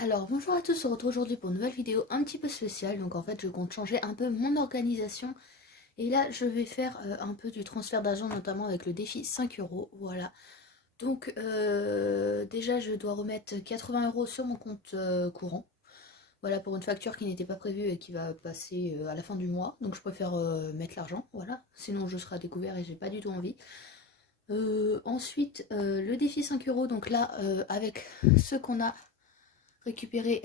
Alors bonjour à tous, on se retrouve aujourd'hui pour une nouvelle vidéo un petit peu spéciale. Donc en fait je compte changer un peu mon organisation. Et là je vais faire un peu du transfert d'argent, notamment avec le défi 5 €. Voilà. Donc déjà je dois remettre 80 € sur mon compte courant. Voilà, pour une facture qui n'était pas prévue et qui va passer à la fin du mois. Donc je préfère mettre l'argent, voilà. Sinon je serai à découvert et j'ai pas du tout envie. Ensuite le défi 5 €. Donc là avec ce qu'on a récupéré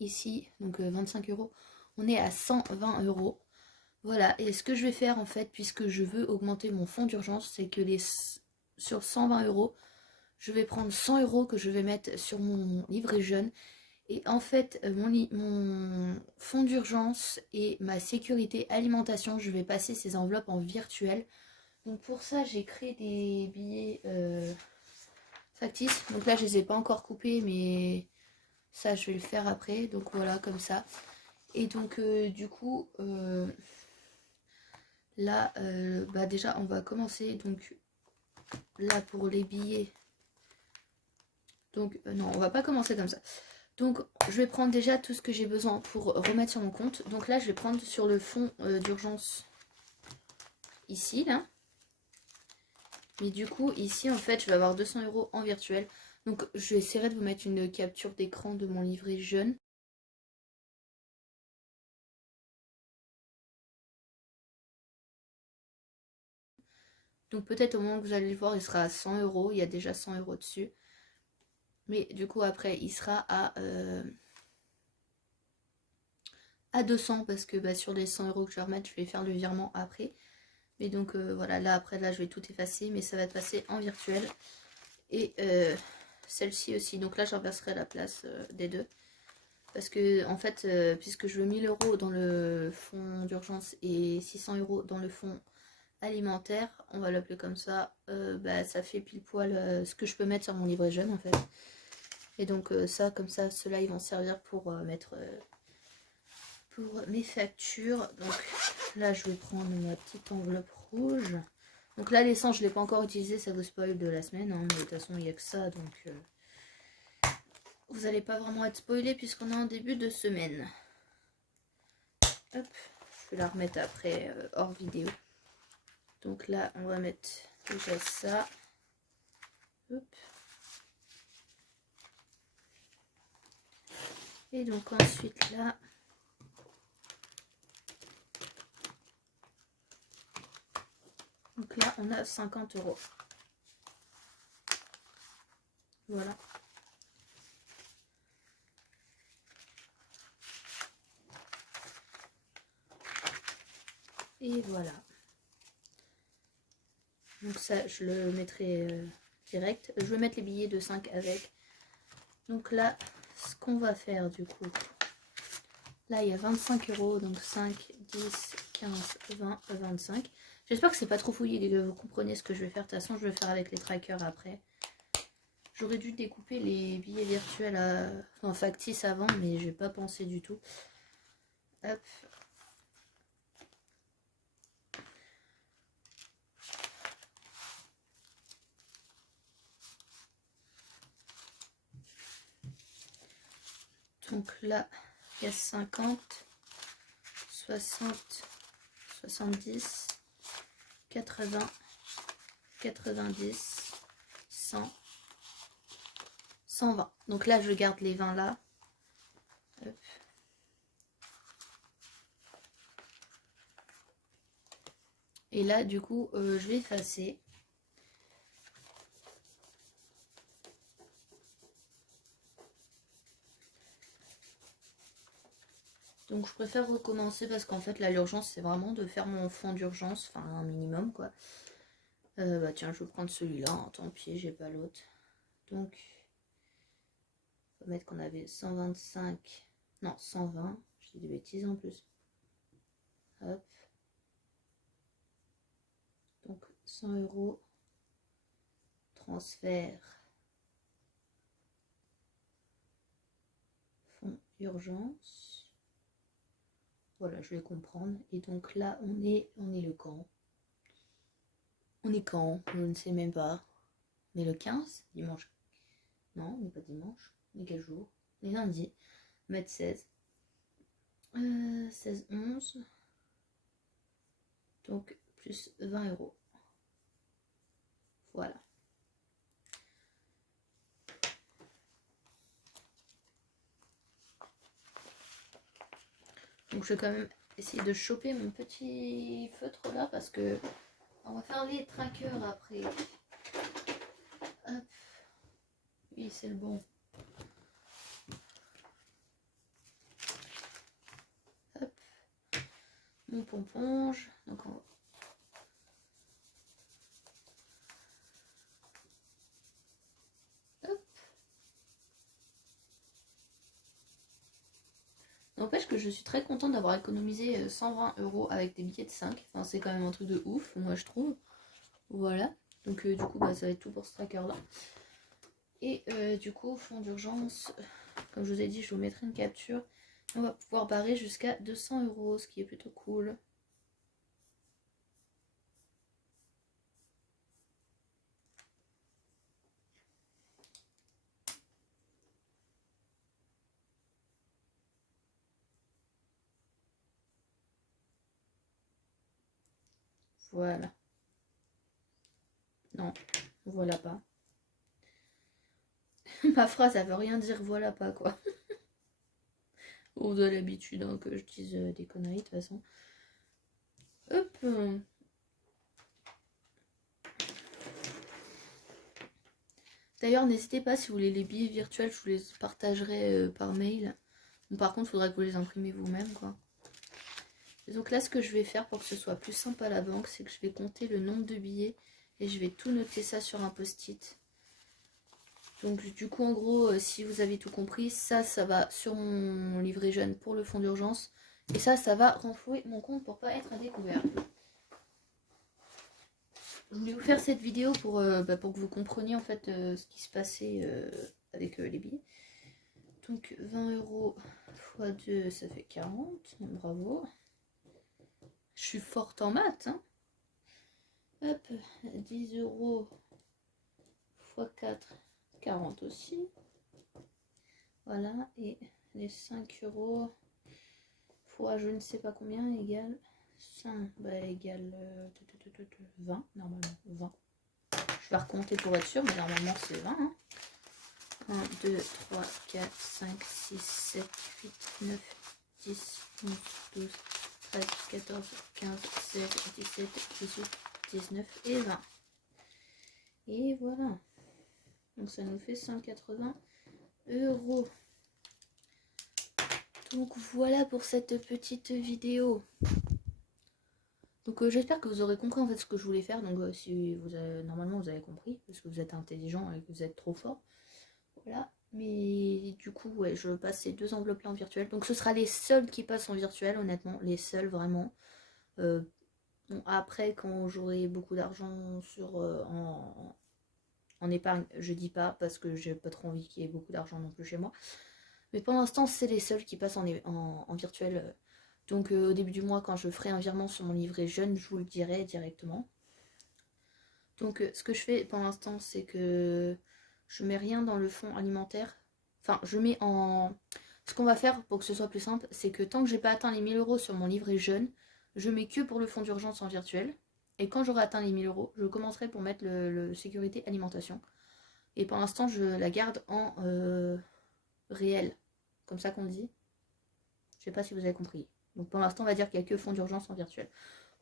ici, donc 25 €, on est à 120 €. Voilà, et ce que je vais faire en fait, puisque je veux augmenter mon fonds d'urgence, c'est que sur 120 €, je vais prendre 100 € que je vais mettre sur mon livret jeune. Et en fait, mon fonds d'urgence et ma sécurité alimentation, je vais passer ces enveloppes en virtuel. Donc pour ça, j'ai créé des billets factices. Donc là, je les ai pas encore coupés, mais ça, je vais le faire après. Donc voilà, comme ça. Et donc du coup, là, bah déjà, on va commencer. Donc là, pour les billets. Donc non, on va pas commencer comme ça. Donc je vais prendre déjà tout ce que j'ai besoin pour remettre sur mon compte. Donc là, je vais prendre sur le fonds d'urgence ici, là. Mais du coup, ici, en fait, je vais avoir 200 € en virtuel. Donc je vais essayer de vous mettre une capture d'écran de mon livret jeune. Donc peut-être au moment que vous allez le voir, il sera à 100 €. Il y a déjà 100 € dessus. Mais du coup, après, il sera à 200 parce que bah, sur les 100 € que je vais remettre, je vais faire le virement après. Mais donc voilà, là après, là, je vais tout effacer, mais ça va être passé en virtuel. Et celle-ci aussi. Donc là, j'inverserai la place des deux. Parce que en fait, puisque je veux 1000 € dans le fonds d'urgence et 600 € dans le fonds alimentaire, on va l'appeler comme ça, bah, ça fait pile poil ce que je peux mettre sur mon livret jeune en fait. Et donc ça, comme ça, ceux-là, ils vont servir pour mettre pour mes factures. Donc là, je vais prendre ma petite enveloppe rouge. Donc là, l'essence, je ne l'ai pas encore utilisé, ça vous spoil de la semaine. Hein, mais de toute façon, il n'y a que ça, donc vous n'allez pas vraiment être spoilé puisqu'on est en début de semaine. Hop, je vais la remettre après hors vidéo. Donc là, on va mettre déjà ça. Hop. Et donc ensuite là, donc là on a 50 €. Voilà. Et voilà. Donc ça, je le mettrai direct. Je vais mettre les billets de 5 avec. Donc là, ce qu'on va faire du coup, là il y a 25 €, donc 5, 10, 15, 20, 25. J'espère que c'est pas trop fouillé et que vous comprenez ce que je vais faire. De toute façon, je vais faire avec les trackers après. J'aurais dû découper les billets virtuels en factice avant, mais j'ai pas pensé du tout. Hop. Donc là, il y a 50, 60, 70, 80, 90, 100, 120. Donc là, je garde les 20 là. Hop. Et là, du coup, je vais effacer. Donc je préfère recommencer parce qu'en fait, là, l'urgence, c'est vraiment de faire mon fond d'urgence, enfin un minimum, quoi. Bah tiens, je vais prendre celui-là, hein, tant pis, j'ai pas l'autre. Donc, on va mettre qu'on avait 125, non, 120, je dis des bêtises en plus. Hop. Donc 100 €, transfert, fonds urgence. Voilà, je vais comprendre. Et donc là, on est le quand? On est quand? Je ne sais même pas. On est le 15, dimanche. Non, on n'est pas dimanche. On est quel jour? les lundis, 1m16. 16, 11. Donc plus 20 €. Voilà. Donc je vais quand même essayer de choper mon petit feutre là parce que on va faire les trackers après. Hop. Oui, c'est le bon. Hop. Mon pomponge. Donc on va... Hop. N'empêche que je suis très contente d'avoir économisé 120 € avec des billets de 5. Enfin, c'est quand même un truc de ouf, moi je trouve. Voilà. Donc du coup, bah, ça va être tout pour ce tracker là. Et du coup, fond d'urgence, comme je vous ai dit, je vous mettrai une capture. On va pouvoir barrer jusqu'à 200 €, ce qui est plutôt cool. Voilà. Non, voilà pas. Ma phrase, elle veut rien dire, voilà pas quoi. Vous avez l'habitude hein, que je dise des conneries de toute façon. Hop. D'ailleurs, n'hésitez pas si vous voulez les billets virtuels, je vous les partagerai par mail. Bon, par contre, il faudra que vous les imprimez vous-même quoi. Et donc là, ce que je vais faire pour que ce soit plus simple à la banque, c'est que je vais compter le nombre de billets et je vais tout noter ça sur un post-it. Donc du coup, en gros, si vous avez tout compris, ça va sur mon livret jeune pour le fonds d'urgence. Et ça va renflouer mon compte pour pas être à découvert. Je voulais vous faire cette vidéo pour que vous compreniez en fait ce qui se passait avec les billets. Donc 20 € x 2, ça fait 40. Bravo. Je suis forte en maths. Hein. Hop, 10 € x 4, 40 aussi. Voilà, et les 5 € fois je ne sais pas combien égale 5, bah égale 20, normalement 20. Je vais recompter pour être sûr, mais normalement c'est 20. Hein. 1, 2, 3, 4, 5, 6, 7, 8, 9, 10, 11, 12, 13, 14, 15, 16, 17, 18, 19 et 20. Et voilà. Donc ça nous fait 180 €. Donc voilà pour cette petite vidéo. Donc j'espère que vous aurez compris en fait ce que je voulais faire. Donc si vous avez, normalement vous avez compris parce que vous êtes intelligent et que vous êtes trop fort. Voilà. Mais du coup ouais, je passe ces deux enveloppes là en virtuel. Donc ce sera les seuls qui passent en virtuel, honnêtement, les seuls vraiment. Bon, après quand j'aurai beaucoup d'argent sur en épargne, je dis pas parce que j'ai pas trop envie qu'il y ait beaucoup d'argent non plus chez moi. Mais pour l'instant, c'est les seuls qui passent en virtuel. Donc au début du mois, quand je ferai un virement sur mon livret jeune, je vous le dirai directement. Donc ce que je fais pour l'instant, c'est que je mets rien dans le fonds alimentaire. Enfin, je mets en... Ce qu'on va faire pour que ce soit plus simple, c'est que tant que j'ai pas atteint les 1000 € sur mon livret jeune, je mets que pour le fonds d'urgence en virtuel. Et quand j'aurai atteint les 1000 €, je commencerai pour mettre le sécurité alimentation. Et pour l'instant, je la garde en réel. Comme ça qu'on dit. Je sais pas si vous avez compris. Donc pour l'instant, on va dire qu'il n'y a que fonds d'urgence en virtuel.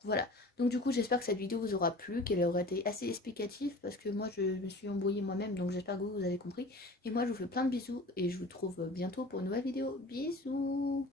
Voilà. Donc du coup, j'espère que cette vidéo vous aura plu, qu'elle aura été assez explicative, parce que moi, je me suis embrouillée moi-même, donc j'espère que vous avez compris. Et moi, je vous fais plein de bisous, et je vous retrouve bientôt pour une nouvelle vidéo. Bisous!